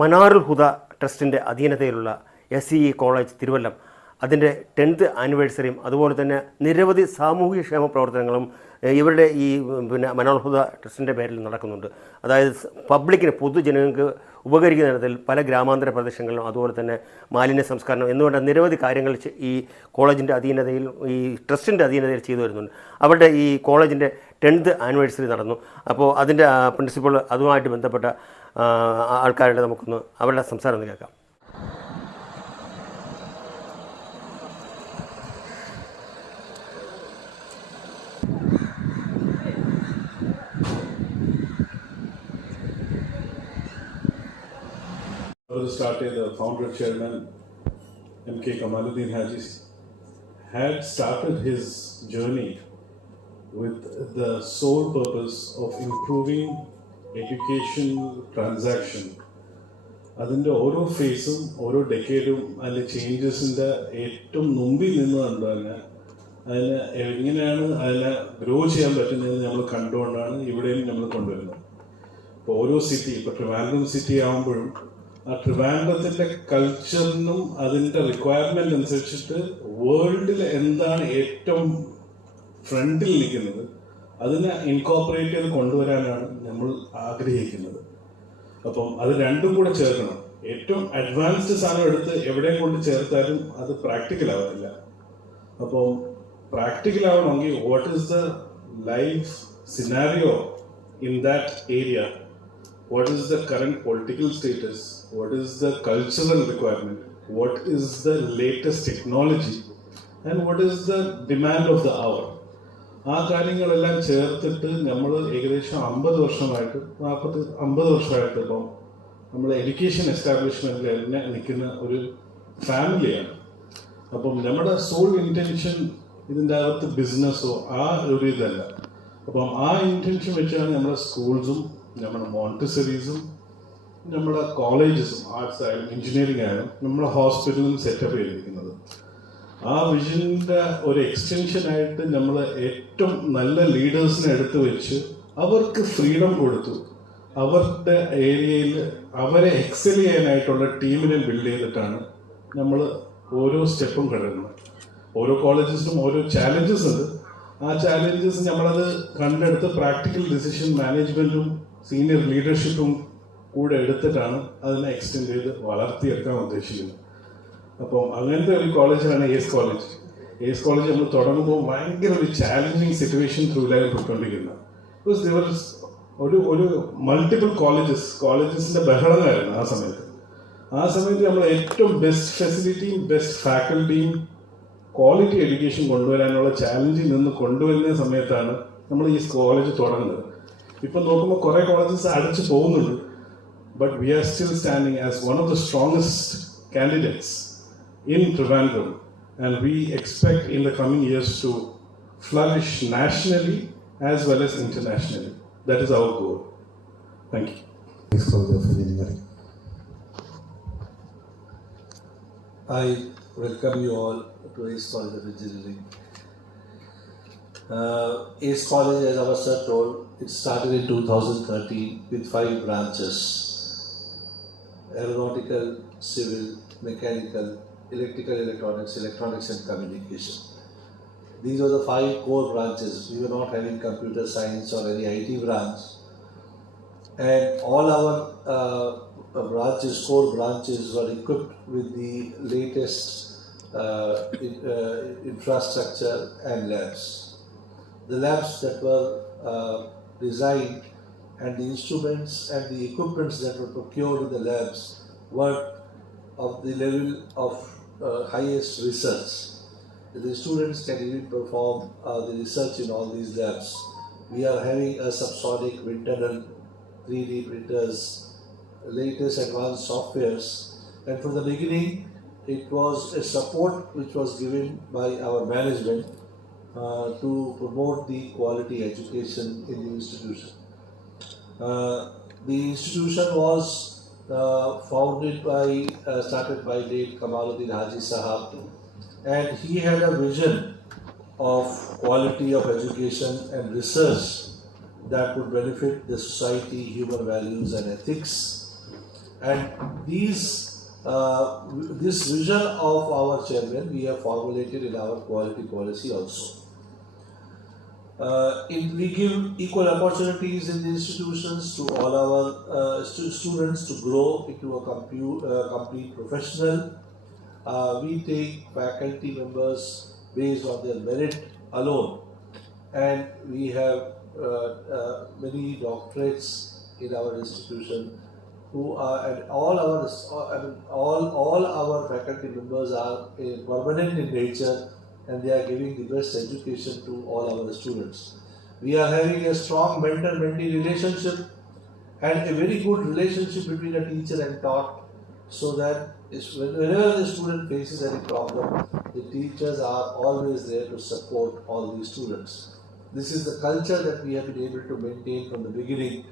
മനാറുൽ ഹുദ ട്രസ്റ്റിന്റെ അധീനതയിലുള്ള S E college Thiruvallam. അതിന്റെ ടെൻത്ത് ആനിവേഴ്സറിയും അതുപോലെ തന്നെ നിരവധി സാമൂഹ്യക്ഷേമ പ്രവർത്തനങ്ങളും ഇവരുടെ ഈ പിന്നെ മനോഹുത ട്രസ്റ്റിന്റെ പേരിൽ നടക്കുന്നുണ്ട്. അതായത് പബ്ലിക്കിന് പൊതുജനങ്ങൾക്ക് ഉപകരിക്കുന്ന തരത്തിൽ പല ഗ്രാമാന്തര പ്രദേശങ്ങളിലും അതുപോലെ തന്നെ മാലിന്യ സംസ്കരണം എന്നുവേണ്ട നിരവധി കാര്യങ്ങൾ ഈ കോളേജിന്റെ അധീനതയിൽ ഈ ട്രസ്റ്റിന്റെ അധീനതയിൽ ചെയ്തു വരുന്നുണ്ട്. അവരുടെ ഈ കോളേജിന്റെ ടെൻത്ത് ആനിവേഴ്സറി നടന്നു. അപ്പോൾ അതിന്റെ പ്രിൻസിപ്പൾ അതുമായിട്ട് ബന്ധപ്പെട്ട ആൾക്കാരുടെ നമുക്കൊന്ന് അവരുടെ സംസാരം ഒന്ന് കേൾക്കാം Who started the founder chairman M.K. Kamaluddin Haji had started his journey with the sole purpose of improving education transaction അതിന്റെ ഓരോ ഫേസും ഓരോ ഡെക്കേഡും അതിലെ ചേഞ്ചസിന്റെ ഏറ്റവും മുമ്പിൽ നിന്ന് തന്നെ അതിനെ എങ്ങനെയാണ് അതിനെ ഗ്രോ ചെയ്യാൻ പറ്റുന്നതെന്ന് നമ്മൾ കണ്ടുകൊണ്ടാണ് ഇവിടെയും നമ്മൾ കൊണ്ടുവരുന്നത്. ഇപ്പോൾ ഓരോ സിറ്റി ഇപ്പോൾ ട്രിവാൻഡ്രം സിറ്റി ആകുമ്പോഴും ആ ട്രിവാൻഡ്രത്തിന്റെ കൾച്ചറിനും അതിന്റെ റിക്വയർമെന്റ് അനുസരിച്ചിട്ട് വേൾഡിൽ എന്താണ് ഏറ്റവും ഫ്രണ്ടിൽ നിൽക്കുന്നത് അതിനെ ഇൻകോപ്പറേറ്റ് ചെയ്ത് കൊണ്ടുവരാനാണ് നമ്മൾ ആഗ്രഹിക്കുന്നത്. അപ്പം അത് രണ്ടും കൂടെ ചേർക്കണം. ഏറ്റവും അഡ്വാൻസ്ഡ് സാധനം എടുത്ത് എവിടെയും കൊണ്ട് ചേർത്താലും അത് പ്രാക്ടിക്കൽ ആവത്തില്ല. അപ്പം പ്രാക്ടിക്കൽ ആവണമെങ്കിൽ what is the life scenario in that area what is the current political status what is the cultural requirement what is the latest technology and what is the demand of the hour ആ കാര്യങ്ങളെല്ലാം ചേർത്തിട്ട് നമ്മൾ ഏകദേശം അമ്പത് വർഷമായിട്ട് നാൽപ്പത്തി അമ്പത് വർഷമായിട്ട് ഇപ്പം നമ്മൾ എഡ്യൂക്കേഷൻ എസ്റ്റാബ്ലിഷ്മെന്റിൽ തന്നെ നിൽക്കുന്ന ഒരു ഫാമിലിയാണ് അപ്പം നമ്മുടെ സോൾ ഇന്റൻഷൻ ഇതിന്റെ അകത്ത് ബിസിനസ്സോ ആ ഒരു ഇതല്ല. അപ്പം ആ ഇന്റൻഷൻ വെച്ചാണ് നമ്മുടെ സ്കൂൾസും നമ്മുടെ മോണ്ടിസറീസും നമ്മുടെ കോളേജസും ആർട്സ് ആയാലും എഞ്ചിനീയറിംഗ് ആയാലും നമ്മുടെ ഹോസ്പിറ്റലും സെറ്റപ്പ് ചെയ്തിരിക്കുന്നത്. ആ വിഷനിന്റെ ഒരു എക്സ്റ്റൻഷൻ ആയിട്ട് നമ്മൾ ഏറ്റവും നല്ല ലീഡേഴ്സിനെ എടുത്തു വെച്ച് അവർക്ക് ഫ്രീഡം കൊടുത്തു. അവരുടെ ഏരിയയിൽ അവരെ എക്സൽ ചെയ്യാനായിട്ടുള്ള ടീമിനെ ബിൽഡ് ചെയ്തിട്ടാണ് നമ്മൾ ഓരോ സ്റ്റെപ്പും കഴിയുന്നത് ഓരോ കോളേജസിനും ഓരോ ചാലഞ്ചസ് ഉണ്ട്. ആ ചാലഞ്ചസ് നമ്മളത് കണ്ടെടുത്ത് പ്രാക്ടിക്കൽ ഡിസിഷൻ മാനേജ്മെന്റും സീനിയർ ലീഡർഷിപ്പും കൂടെ എടുത്തിട്ടാണ് അതിനെ എക്സ്റ്റെൻഡ് ചെയ്ത് വളർത്തിയെടുക്കാൻ ഉദ്ദേശിക്കുന്നത്. അപ്പം അങ്ങനത്തെ ഒരു കോളേജാണ് എസ് കോളേജ്. എസ് കോളേജ് നമ്മൾ തുടങ്ങുമ്പോൾ ഭയങ്കര ഒരു ചാലഞ്ചിങ് സിറ്റുവേഷൻ ത്രൂലായി പോയിക്കൊണ്ടിരിക്കുന്നത് ബിക്കോസ് ഒരു ഒരു മൾട്ടിപ്പിൾ കോളേജസ് കോളേജസിന്റെ ബഹളമായിരുന്നു ആ സമയത്ത്. ആ സമയത്ത് നമ്മൾ ഏറ്റവും ബെസ്റ്റ് ഫെസിലിറ്റിയും ബെസ്റ്റ് ഫാക്കൽറ്റിയും ക്വാളിറ്റി എഡ്യൂക്കേഷൻ കൊണ്ടുവരാനുള്ള ചാലഞ്ചിൽ നിന്ന് കൊണ്ടുവരുന്ന സമയത്താണ് നമ്മൾ ഈ കോളേജ് തുടങ്ങുന്നത്. ഇപ്പം നോക്കുമ്പോൾ കുറേ കോളേജസ് അടച്ചു പോകുന്നുണ്ട്. But we are still standing as one of the strongest candidates in Trivandrum, and we expect in the coming years to flourish nationally as well as internationally. That is our goal. Thank you. East College of Engineering. I welcome you all to Ace College of Engineering. Uh, Ace College, as our sir told, it started in 2013 with five branches aeronautical, civil, mechanical, electrical, electronics, electronics, and communication. These are the five core branches. We were not having computer science or any IT branch. And all our uh, branches, core branches, were equipped with the latest uh, in, uh, infrastructure and labs. The labs that were uh, designed and the instruments and the equipments that were procured in the labs were of the level of highest research. The students can even perform uh, the research in all these labs. We are having a subsonic wind tunnel, 3D printers, latest advanced softwares, and from the beginning, it was a support which was given by our management uh, to promote the quality education in the institution. Uh, the institution was uh, founded by, uh, started by late Kamaluddin Haji Sahab, and he had a vision of quality of education and research that would benefit the society, human values, and ethics. And these, uh, this vision of our chairman we have formulated in our quality policy also. Uh, in, we give equal opportunities in the institutions to all our uh, stu- students to grow into a compu- uh, complete professional. Uh, we take faculty members based on their merit alone, and we have uh, uh, many doctorates in our institution who are and all our all all our faculty members are permanent in nature and they are giving the best education to all our students. We are having a strong mentor-mentee relationship and a very good relationship between a teacher and taught so that whenever the student faces any problem, the teachers are always there to support all these students. This is the culture that we have been able to maintain from the beginning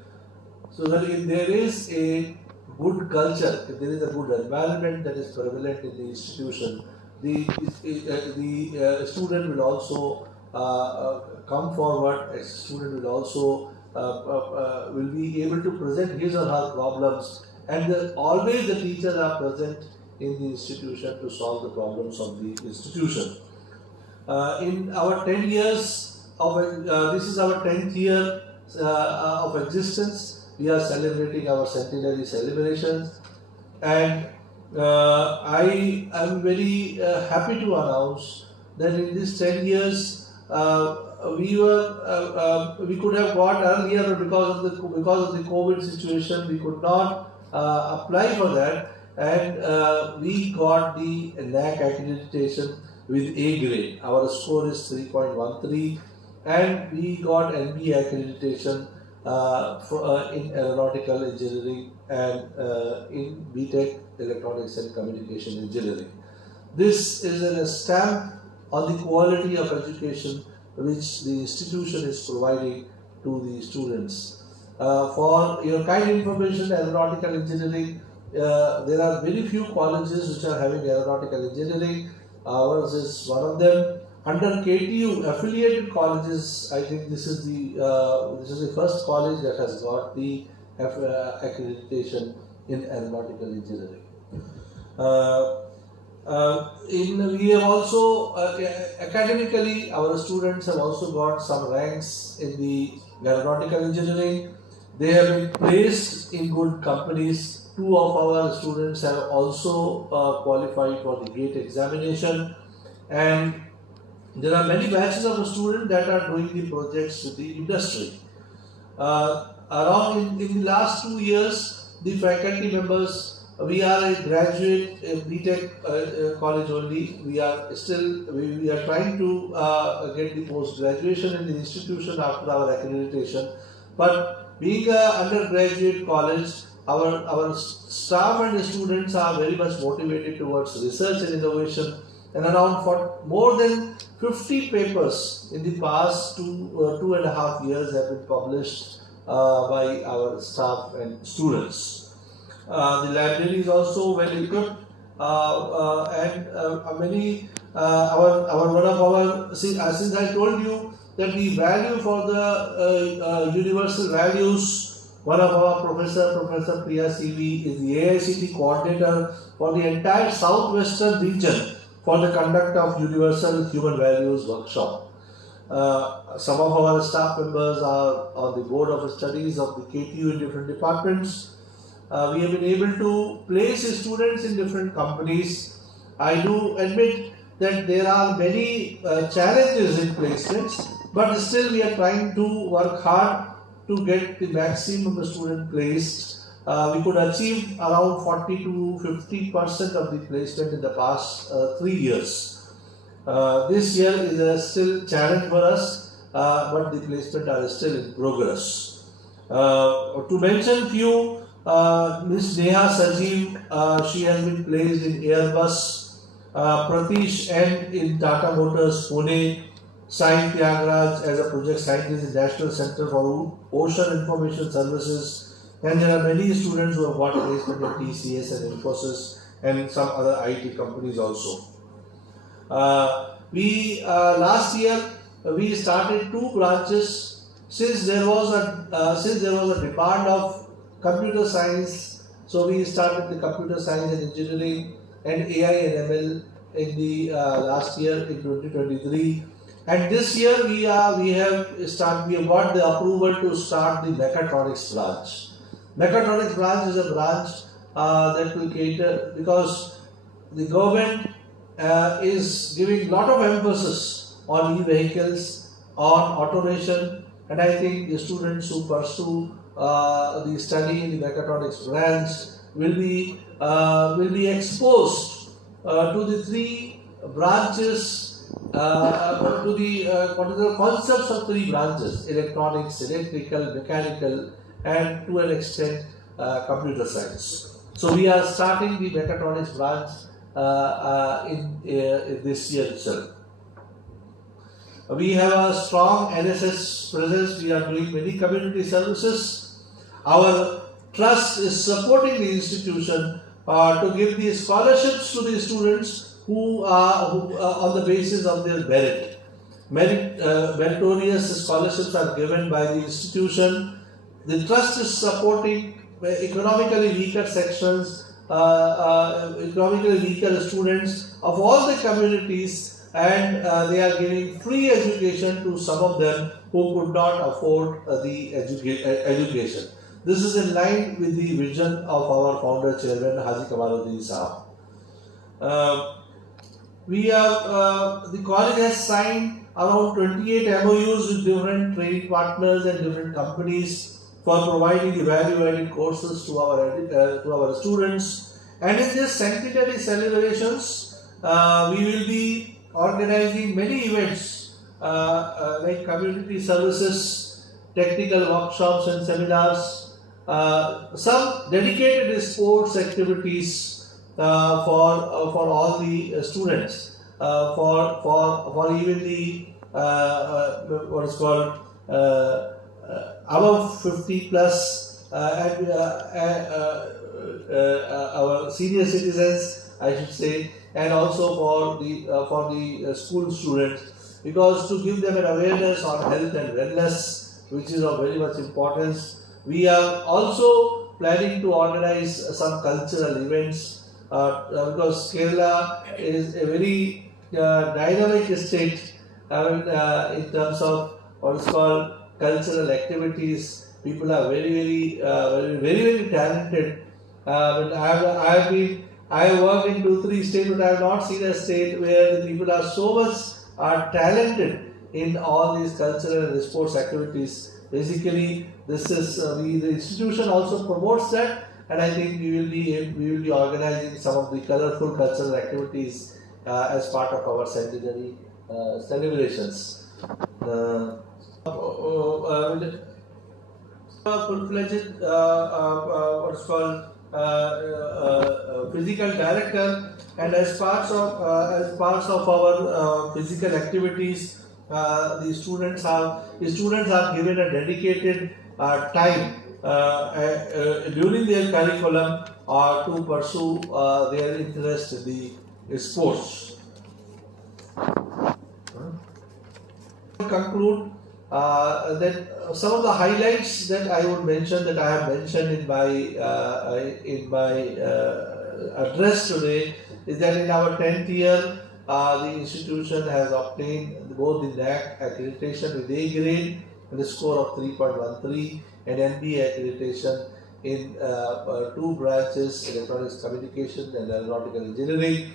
so that if there is a good culture, if there is a good environment that is prevalent in the institution, the, uh, the uh, student will also uh, uh, come forward, a student will also uh, uh, uh, will be able to present his or her problems. And the, always the teachers are present in the institution to solve the problems of the institution. Uh, in our 10 years of, uh, this is our 10th year uh, of existence, we are celebrating our centenary celebrations. And uh, I am very uh, happy to announce that in these 10 years uh, we were uh, uh, we could have got earlier because of the because of the COVID situation we could not uh, apply for that. And we got the NAC accreditation with A grade. Our score is 3.13 and we got NB accreditation for, in aeronautical engineering and in BTech electronics and communication engineering. This is a stamp on the quality of education which the institution is providing to the students. Uh, for your kind information, aeronautical engineering, uh, there are very few colleges which are having aeronautical engineering. Ours is one of them. Under KTU affiliated colleges, I think this is the uh, this is the first college that has got the uh, accreditation in aeronautical engineering. Uh, uh, in we have also uh, academically our students have also got some ranks in the aeronautical engineering. They have been placed in good companies. Two of our students have also uh, qualified for the GATE examination, and there are many batches of students that are doing the projects with the industry. Uh, around in, in the last two years, the faculty members, we are a graduate uh, BTech uh, uh, college only. We are still, we, we are trying to uh, get the post graduation in the institution after our accreditation. But being a undergraduate college, our, our staff and students are very much motivated towards research and innovation and around for more than 50 papers in the past two, uh, two and a half years have been published uh, by our staff and students. Uh, the library is also well equipped uh, uh, and many our, our one of our since, since I told you that the value for the universal values one of our professor, Professor Priya CV, is the AICT coordinator for the entire southwestern region for the conduct of Universal Human Values Workshop. Uh, some of our staff members are on the board of studies of the KTU in different departments. Uh, we have been able to place students in different companies. I do admit that there are many uh, challenges in placements, but still we are trying to work hard to get the maximum of the student placed. Uh, we could achieve around 40 to 50 percent of the placement in the past uh, three years. Uh, this year is a still challenge for us, uh, but the placement are still in progress. Uh, to mention a few, uh, Ms. Neha Sajeev, uh, she has been placed in Airbus. Uh, Pratish N in Tata Motors Pune. Sai Tyagaraaj as a project scientist in National Center for Ocean Information Services. And there are many students who have got placement in TCS and Infosys and some other IT companies also. Uh, we uh, last year we started two branches since there was a uh, since there was a demand of computer science So we started the computer science and engineering and AI and ML in the uh, last year in 2023. And this year we are we have start we have got the approval to start the mechatronics branch. Mechatronics branch is a branch uh, that will cater because the government uh, is giving a lot of emphasis on e-vehicles, on automation, and I think the students who pursue the study in the mechatronics branch will be uh, will be exposed uh, to the three branches uh, to the uh, what is the concepts of three branches electronics electrical mechanical and to an extent uh, computer science so we are starting the mechatronics branch uh, uh, in, uh, in this year itself we have a strong NSS presence. We are doing many community services. Our trust is supporting the institution uh, to give the scholarships to the students who are who, uh, on the basis of their merit. Merit uh, meritorious scholarships are given by the institution. The trust is supporting uh, economically weaker sections, uh, uh, economically weaker students of all the communities and uh, they are giving free education to some of them who could not afford uh, the educa- education. This is in line with the vision of our founder chairman Haji Kamaluddin Saab. Uh, we have uh, the college has signed around 28 MOUs with different training partners and different companies for providing the value-added courses to our uh, to our students. And in this centenary celebrations, uh, we will be organizing many events uh, uh, like community services, technical workshops and seminars, uh, some dedicated sports activities uh, for uh, for all the uh, students, uh, for for for even the uh, what is called above 50 plus and our senior citizens, I should say, and also for the for the school students, because to give them an awareness on health and wellness, which is of very much importance. We are also planning to organize some cultural events uh, uh, because Kerala is a very uh, dynamic state uh, in terms of what is called cultural activities. People are very, very, uh, very, very, very talented. Uh, but I have, I have been, I have worked in two, three states, but I have not seen a state where the people are so much are talented in all these cultural and sports activities. Basically, this is uh, we the institution also promotes that, and I think we will be we will be organizing some of the colorful cultural activities uh, as part of our centenary uh, celebrations. Uh, full-fledged uh, uh, uh, what's called physical director, and as parts of as parts of our physical activities, the students have the students are given a dedicated uh, time uh, uh, uh, during their curriculum uh, to pursue uh, their interest in the sports. conclude uh, that some of the highlights that I would mention that I have mentioned in my uh, in my uh, address today is that in our 10th year uh, the institution has obtained both in NAC accreditation with A grade with a score of 3.13 and MBA accreditation in uh, uh, two branches electronics communication and aeronautical engineering.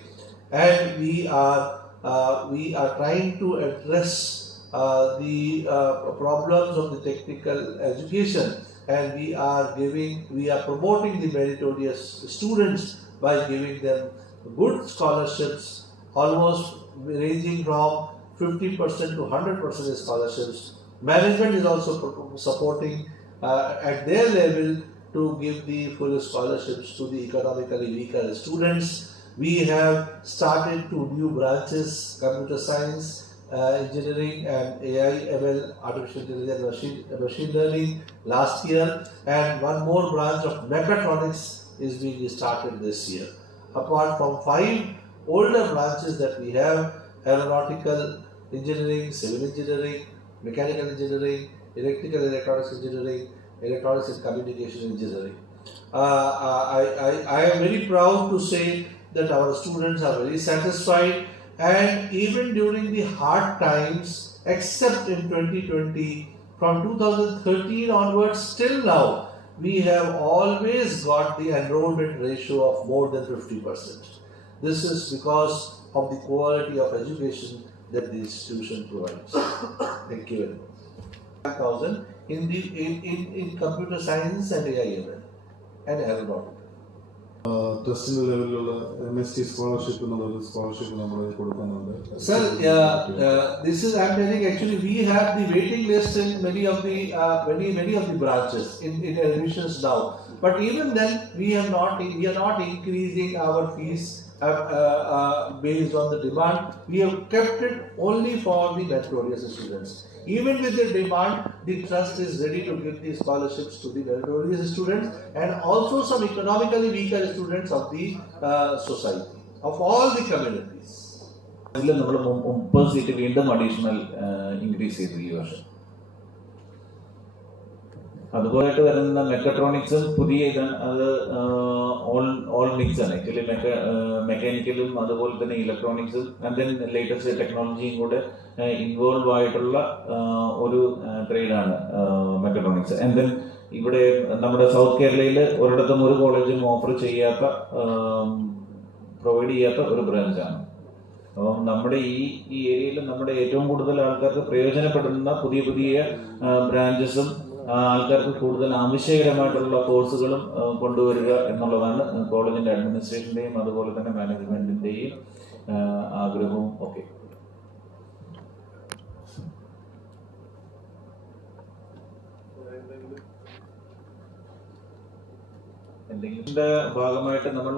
And we are uh, we are trying to address uh, the uh, problems of the technical education. And we are giving we are promoting the meritorious students by giving them good scholarships almost ranging from 50% to 100% scholarships. Management is also supporting uh, at their level to give the full scholarships to the economically weaker students. We have started two new branches computer science uh, engineering and AI, ML, artificial intelligence, machine, machine learning last year, and one more branch of mechatronics is being started this year. Apart from five older branches that we have aeronautical engineering, civil engineering, mechanical engineering, electrical electronics engineering, electronics and communication engineering. Uh, I, I, I am very proud to say that our students are very satisfied and even during the hard times, except in 2020, from 2013 onwards till now, we have always got the enrollment ratio of more than 50%. This is because of the quality of education that the institution provides. Thank you very much. 5,000 in the in, in, in computer science and AIML and aeronautics. ട്രസ്റ്റിന്റെ ലെവലിലുള്ള M S T scholarship എന്നുള്ളൊരു scholarship നമ്മൾ കൊടുക്കുന്നുണ്ട് Sir, uh, uh, this is I'm telling actually we have the waiting list in many of the uh, many many of the branches in, in admissions now. But even then we are not we are not increasing our fees uh, uh, uh, based on the demand. We have kept it only for the meritorious students. Even with the demand, the trust is ready to give the scholarships to the meritorious students and also some economically weaker students of the uh, society of all the communities. അതിൽ നമ്മൾ മുപ്പത് seat വീണ്ടും additional increase ചെയ്തു ഈ വർഷം അതുപോലെയായിട്ട് വരുന്ന മെക്കട്രോണിക്സും പുതിയ ഇതാണ് അത് ഓൾ ഓൾ മിക്സ് ആണ്. ആക്ച്വലി മെക്ക മെക്കാനിക്കലും അതുപോലെ തന്നെ ഇലക്ട്രോണിക്സും ആൻഡ് ദെൻ ലേറ്റസ്റ്റ് ടെക്നോളജിയും കൂടെ ഇൻവോൾവ് ആയിട്ടുള്ള ഒരു ട്രേഡാണ് മെക്കട്രോണിക്സ്. ആൻഡ് ദെൻ ഇവിടെ നമ്മുടെ സൗത്ത് കേരളയിൽ ഒരിടത്തും ഒരു കോളേജും ഓഫർ ചെയ്യാത്ത പ്രൊവൈഡ് ചെയ്യാത്ത ഒരു ബ്രാഞ്ചാണ് അപ്പം നമ്മുടെ ഈ ഈ ഏരിയയിൽ നമ്മുടെ ഏറ്റവും കൂടുതൽ ആൾക്കാർക്ക് പ്രയോജനപ്പെടുന്ന പുതിയ പുതിയ ബ്രാഞ്ചസും ആൾക്കാർക്ക് കൂടുതൽ ആവശ്യകരമായിട്ടുള്ള കോഴ്സുകളും കൊണ്ടുവരിക എന്നുള്ളതാണ് കോളേജിന്റെ അഡ്മിനിസ്ട്രേഷന്റെയും അതുപോലെ തന്നെ മാനേജ്മെന്റിന്റെയും ആഗ്രഹവും ഒക്കെ. എന്തെങ്കിലിന്റെ ഭാഗമായിട്ട് നമ്മൾ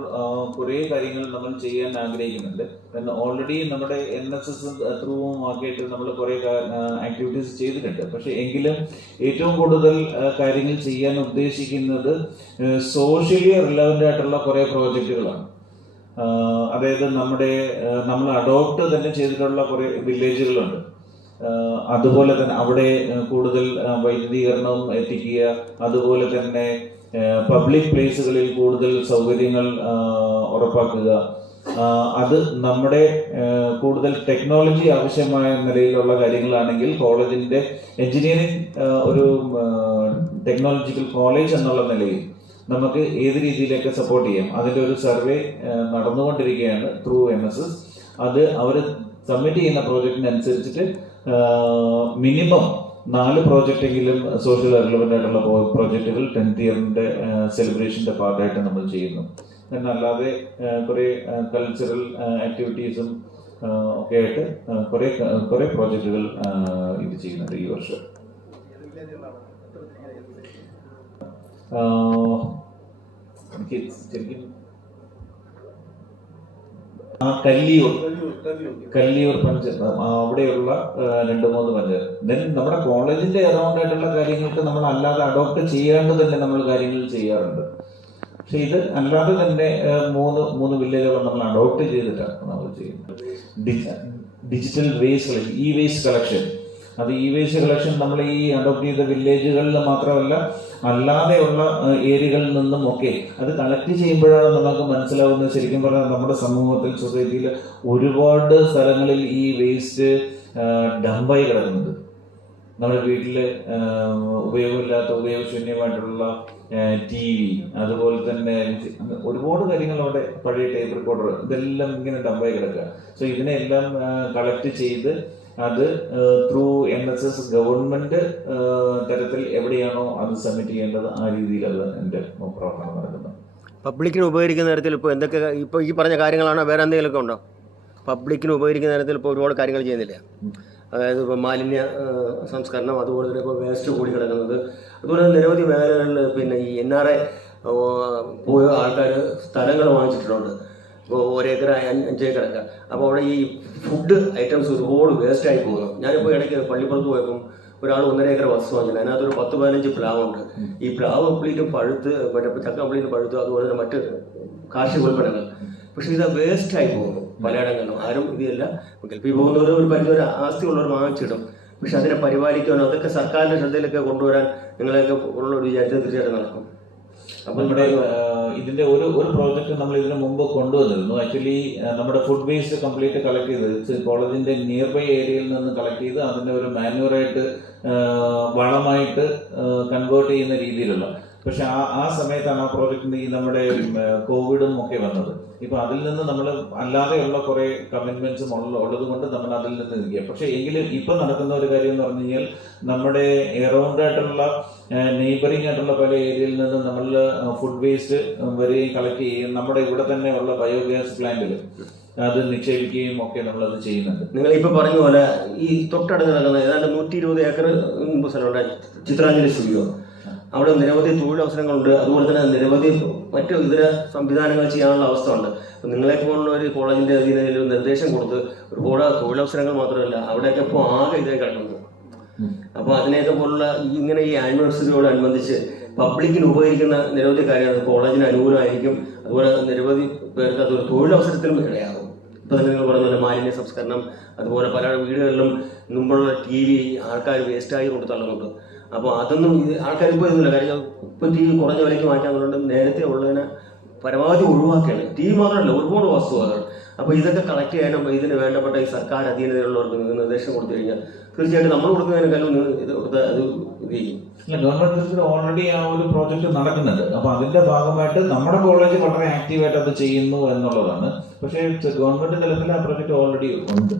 കുറേ കാര്യങ്ങൾ നമ്മൾ ചെയ്യാൻ ആഗ്രഹിക്കുന്നുണ്ട്. ഓൾറെഡി നമ്മുടെ എൻ എസ് എസ് ത്രൂവും ആക്കിയിട്ട് നമ്മൾ കുറേ ആക്ടിവിറ്റീസ് ചെയ്തിട്ടുണ്ട്. പക്ഷെ എങ്കിലും ഏറ്റവും കൂടുതൽ കാര്യങ്ങൾ ചെയ്യാൻ ഉദ്ദേശിക്കുന്നത് സോഷ്യലി റിലവന്റ് ആയിട്ടുള്ള കുറേ പ്രോജക്റ്റുകളാണ് അതായത് നമ്മുടെ നമ്മൾ അഡോപ്റ്റ് തന്നെ ചെയ്തിട്ടുള്ള കുറേ വില്ലേജുകളുണ്ട് അതുപോലെ തന്നെ അവിടെ കൂടുതൽ വൈദ്യുതീകരണവും വൈദ്യുതീകരണം എത്തിക്കുക അതുപോലെ തന്നെ പബ്ലിക് പ്ലേസുകളിൽ കൂടുതൽ സൗകര്യങ്ങൾ ഉറപ്പാക്കുക അത് നമ്മുടെ കൂടുതൽ ടെക്നോളജി ആവശ്യമായ നിലയിലുള്ള കാര്യങ്ങളാണെങ്കിൽ കോളേജിന്റെ എഞ്ചിനീയറിംഗ് ഒരു ടെക്നോളജിക്കൽ കോളേജ് എന്നുള്ള നിലയിൽ നമുക്ക് ഏത് രീതിയിലേക്ക് സപ്പോർട്ട് ചെയ്യാം. അതിന്റെ ഒരു സർവേ നടന്നുകൊണ്ടിരിക്കുകയാണ് ത്രൂ എം എസ് എസ് അത് അവർ സബ്മിറ്റ് ചെയ്യുന്ന പ്രോജക്റ്റിനനുസരിച്ചിട്ട് മിനിമം നാല് പ്രോജക്റ്റെങ്കിലും സോഷ്യൽ റിലവന്റ് ആയിട്ടുള്ള പ്രോജക്റ്റുകൾ ടെൻത്ത് ഇയറിന്റെ സെലിബ്രേഷന്റെ പാർട്ടായിട്ട് നമ്മൾ ചെയ്യുന്നു. എന്നല്ലാതെ കുറേ കൾച്ചറൽ ആക്ടിവിറ്റീസും ഒക്കെ ആയിട്ട് കുറേ കുറേ പ്രോജക്റ്റുകൾ ഇത് ചെയ്യുന്നുണ്ട് ഈ വർഷം. എനിക്ക് ശരിക്കും ആ കല്ലിയൂർ. കല്ലിയൂർ പഞ്ചായത്ത് അവിടെയുള്ള രണ്ട് മൂന്ന് പഞ്ചായത്ത് ദെൻ നമ്മുടെ കോളേജിന്റെ അറൗണ്ട് ആയിട്ടുള്ള കാര്യങ്ങൾക്ക് നമ്മൾ അല്ലാതെ അഡോപ്റ്റ് ചെയ്യാണ്ട് തന്നെ നമ്മൾ കാര്യങ്ങൾ ചെയ്യാറുണ്ട്. പക്ഷെ ഇത് അല്ലാതെ തന്നെ മൂന്ന് മൂന്ന് വില്ലേജുകൾ നമ്മൾ അഡോപ്റ്റ് ചെയ്തിട്ടാണ് നമ്മൾ ചെയ്യുന്നത്. Digital waste e waste collection അത് ഇ വേസ്റ്റ് കളക്ഷൻ നമ്മൾ ഈ അഡോപ്റ്റ് ചെയ്ത വില്ലേജുകളിൽ മാത്രമല്ല അല്ലാതെയുള്ള ഏരിയകളിൽ നിന്നും ഒക്കെ അത് കളക്ട് ചെയ്യുമ്പോഴാണ് നമുക്ക് മനസ്സിലാവുന്നത്. ശരിക്കും പറഞ്ഞാൽ നമ്മുടെ സമൂഹത്തിൽ സൊസൈറ്റിയിൽ ഒരുപാട് സ്ഥലങ്ങളിൽ ഈ വേസ്റ്റ് ഡംപായി കിടക്കുന്നത് നമ്മുടെ വീട്ടിൽ ഉപയോഗമില്ലാത്ത ഉപയോഗശൂന്യമായിട്ടുള്ള ടി വി അതുപോലെ തന്നെ ഒരുപാട് കാര്യങ്ങൾ അവിടെ പഴയ ടേപ്പ് റെക്കോർഡർ ഇതെല്ലാം ഇങ്ങനെ ഡംപായി കിടക്കുക. സോ ഇതിനെല്ലാം കളക്ട് ചെയ്ത് അത് through N S S government തരത്തിൽ എവിടെയാണോ അത് സബ്മിറ്റ് ചെയ്യേണ്ടത് ആ രീതിയിലല്ല എന്റെ പ്രവർത്തനം നടക്കുന്നത്. പബ്ലിക്കിന് ഉപകരിക്കുന്ന തരത്തിൽ ഇപ്പോൾ എന്തൊക്കെ ഇപ്പോൾ ഈ പറഞ്ഞ കാര്യങ്ങളാണോ? വേറെ എന്തെങ്കിലുമൊക്കെ ഉണ്ടോ? പബ്ലിക്കിന് ഉപകരിക്കുന്ന തരത്തിൽ ഇപ്പോൾ ഒരുപാട് കാര്യങ്ങൾ ചെയ്യുന്നില്ല? അതായത് ഇപ്പോൾ മാലിന്യ സംസ്കരണം അതുപോലെ തന്നെ ഇപ്പോൾ വേസ്റ്റ് കൂടി കിടക്കുന്നത്. അതുപോലെ തന്നെ നിരവധി മേഖലകളിൽ പിന്നെ ഈ എൻ ആർ ഐ പോയ ആൾക്കാർ സ്ഥലങ്ങൾ വാങ്ങിച്ചിട്ടുണ്ട്. ഒരേക്കർ അഞ്ചേക്കറൊക്കെ അപ്പോൾ അവിടെ ഈ ഫുഡ് ഐറ്റംസ് ഒരുപാട് വേസ്റ്റായി പോകുന്നു. ഞാനിപ്പോൾ ഇടയ്ക്ക് പള്ളിപ്പുറത്ത് പോയപ്പം ഒരാൾ ഒന്നര ഏക്കർ വസ്തു വാങ്ങിച്ചു അതിനകത്തൊരു പത്ത് പതിനഞ്ച് പ്ലാവുണ്ട്. ഈ പ്ലാവ് കംപ്ലീറ്റും പഴുത്ത് മറ്റേ ചക്ക കംപ്ലീറ്റ് പഴുത്ത് അതുപോലെ തന്നെ മറ്റ് കാർഷിക ഉൽപ്പന്നങ്ങൾ. പക്ഷേ ഇത് വേസ്റ്റായി പോകുന്നു പലയിടങ്ങളിലും. ആരും ഇതില്ല ഗൾഫിൽ പോകുന്നവർ ഒരു പരിധി ഒരു ആസ്തിയുള്ളവർ വാങ്ങിച്ചിടും. പക്ഷെ അതിനെ പരിപാലിക്കാനോ അതൊക്കെ സർക്കാരിന്റെ ശ്രദ്ധയിലൊക്കെ കൊണ്ടുവരാൻ നിങ്ങളെയൊക്കെ ഉള്ള ഒരു വിചാരിച്ചത് തീർച്ചയായിട്ടും നടക്കും. അപ്പൊ ആഹ്, ഇതിന്റെ ഒരു ഒരു പ്രോജക്റ്റ് നമ്മൾ ഇതിനു മുമ്പ് കൊണ്ടുവന്നിരുന്നു. ആക്ച്വലി നമ്മുടെ ഫുഡ് വേസ്റ്റ് കംപ്ലീറ്റ് കളക്ട് ചെയ്ത് കോളേജിന്റെ നിയർ ബൈ ഏരിയയിൽ നിന്ന് കളക്ട് ചെയ്ത് അതിന്റെ ഒരു മാനുവറായിട്ട് വളമായിട്ട് കൺവേർട്ട് ചെയ്യുന്ന രീതിയിലുള്ള. പക്ഷെ ആ ആ സമയത്താണ് ആ പ്രോജക്റ്റിന് ഈ നമ്മുടെ കോവിഡും ഒക്കെ വന്നത്. ഇപ്പൊ അതിൽ നിന്ന് നമ്മൾ അല്ലാതെയുള്ള കുറെ കമ്മിറ്റ്മെന്റ്സും ഉള്ള ഉള്ളത് കൊണ്ട് നമ്മൾ അതിൽ നിന്ന് നിൽക്കുക. പക്ഷെ എങ്കിലും ഇപ്പൊ നടക്കുന്ന ഒരു കാര്യം എന്ന് പറഞ്ഞു കഴിഞ്ഞാൽ നമ്മുടെ എറൗണ്ട് ആയിട്ടുള്ള നെയ്ബറിംഗ് ആയിട്ടുള്ള പല ഏരിയയിൽ നിന്ന് നമ്മൾ ഫുഡ് വേസ്റ്റ് വരികയും കളക്ട് ചെയ്യുകയും നമ്മുടെ ഇവിടെ തന്നെ ഉള്ള ബയോഗ്യാസ് പ്ലാന്റിൽ അത് നിക്ഷേപിക്കുകയും ഒക്കെ നമ്മൾ അത് ചെയ്യുന്നുണ്ട്. നിങ്ങൾ ഇപ്പൊ പറഞ്ഞ പോലെ ഈ തൊട്ടടുത്ത് നടക്കുന്ന ഏതാണ്ട് നൂറ്റി ഇരുപത് ഏക്കർ മുമ്പ് സ്ഥലമുണ്ട് ചിത്രാഞ്ജലി സ്റ്റുഡിയോ. അവിടെ നിരവധി തൊഴിലവസരങ്ങളുണ്ട്. അതുപോലെ തന്നെ നിരവധി മറ്റു ഇതര സംവിധാനങ്ങൾ ചെയ്യാനുള്ള അവസ്ഥ ഉണ്ട് നിങ്ങളെ പോലുള്ള ഒരു കോളേജിന്റെ അധീനതയിൽ നിർദ്ദേശം കൊടുത്ത് ഒരുപാട് തൊഴിലവസരങ്ങൾ മാത്രമല്ല അവിടെയൊക്കെ ഇപ്പോൾ ആകെ ഇതേ കിടക്കുന്നത് അപ്പോൾ അതിനെയൊക്കെ പോലുള്ള ഇങ്ങനെ ഈ ആനിവേഴ്സറിയോടനുബന്ധിച്ച് പബ്ലിക്കിന് ഉപകരിക്കുന്ന നിരവധി കാര്യങ്ങൾ കോളേജിന് അനുകൂലമായിരിക്കും. അതുപോലെ നിരവധി പേർക്ക് അതൊരു തൊഴിലവസരത്തിനും ഇടയാകും. ഇപ്പൊ തന്നെ നിങ്ങൾ പറഞ്ഞ മാലിന്യ സംസ്കരണം അതുപോലെ പല വീടുകളിലും മുമ്പുള്ള ടി വി ആൾക്കാർ വേസ്റ്റായി കൊണ്ട് തള്ളുന്നുണ്ട്. അപ്പോൾ അതൊന്നും ഇത് ആൾക്കാർ ഇതൊന്നുമില്ല കാര്യം ഇപ്പം ടീ കുറഞ്ഞ വിലയ്ക്ക് പറഞ്ഞിട്ട് നേരത്തെ ഉള്ളതിനെ പരമാവധി ഒഴിവാക്കുകയാണ് ടീ മാത്രമല്ല ഒരുപാട് വസ്തുവകൾ അപ്പോൾ ഇതൊക്കെ കളക്ട് ചെയ്യാനും ഇതിന് വേണ്ടപ്പെട്ട ഈ സർക്കാർ അധീനതയിലുള്ളവർക്ക് നിങ്ങൾ നിർദ്ദേശം കൊടുത്തു കഴിഞ്ഞാൽ തീർച്ചയായിട്ടും നമ്മൾ കൊടുക്കുന്നതിനേക്കാളും ഇത് കൊടുത്ത് അത് ഇത് ചെയ്യും ഓൾറെഡി ആ ഒരു പ്രോജക്റ്റ് നടക്കുന്നുണ്ട്. അപ്പൊ അതിന്റെ ഭാഗമായിട്ട് നമ്മുടെ കോളേജ് വളരെ ആക്റ്റീവായിട്ട് അത് ചെയ്യുന്നു എന്നുള്ളതാണ്. പക്ഷേ ഗവൺമെന്റ് തലത്തിൽ ആ പ്രോജക്റ്റ് ഓൾറെഡി ഉണ്ട്.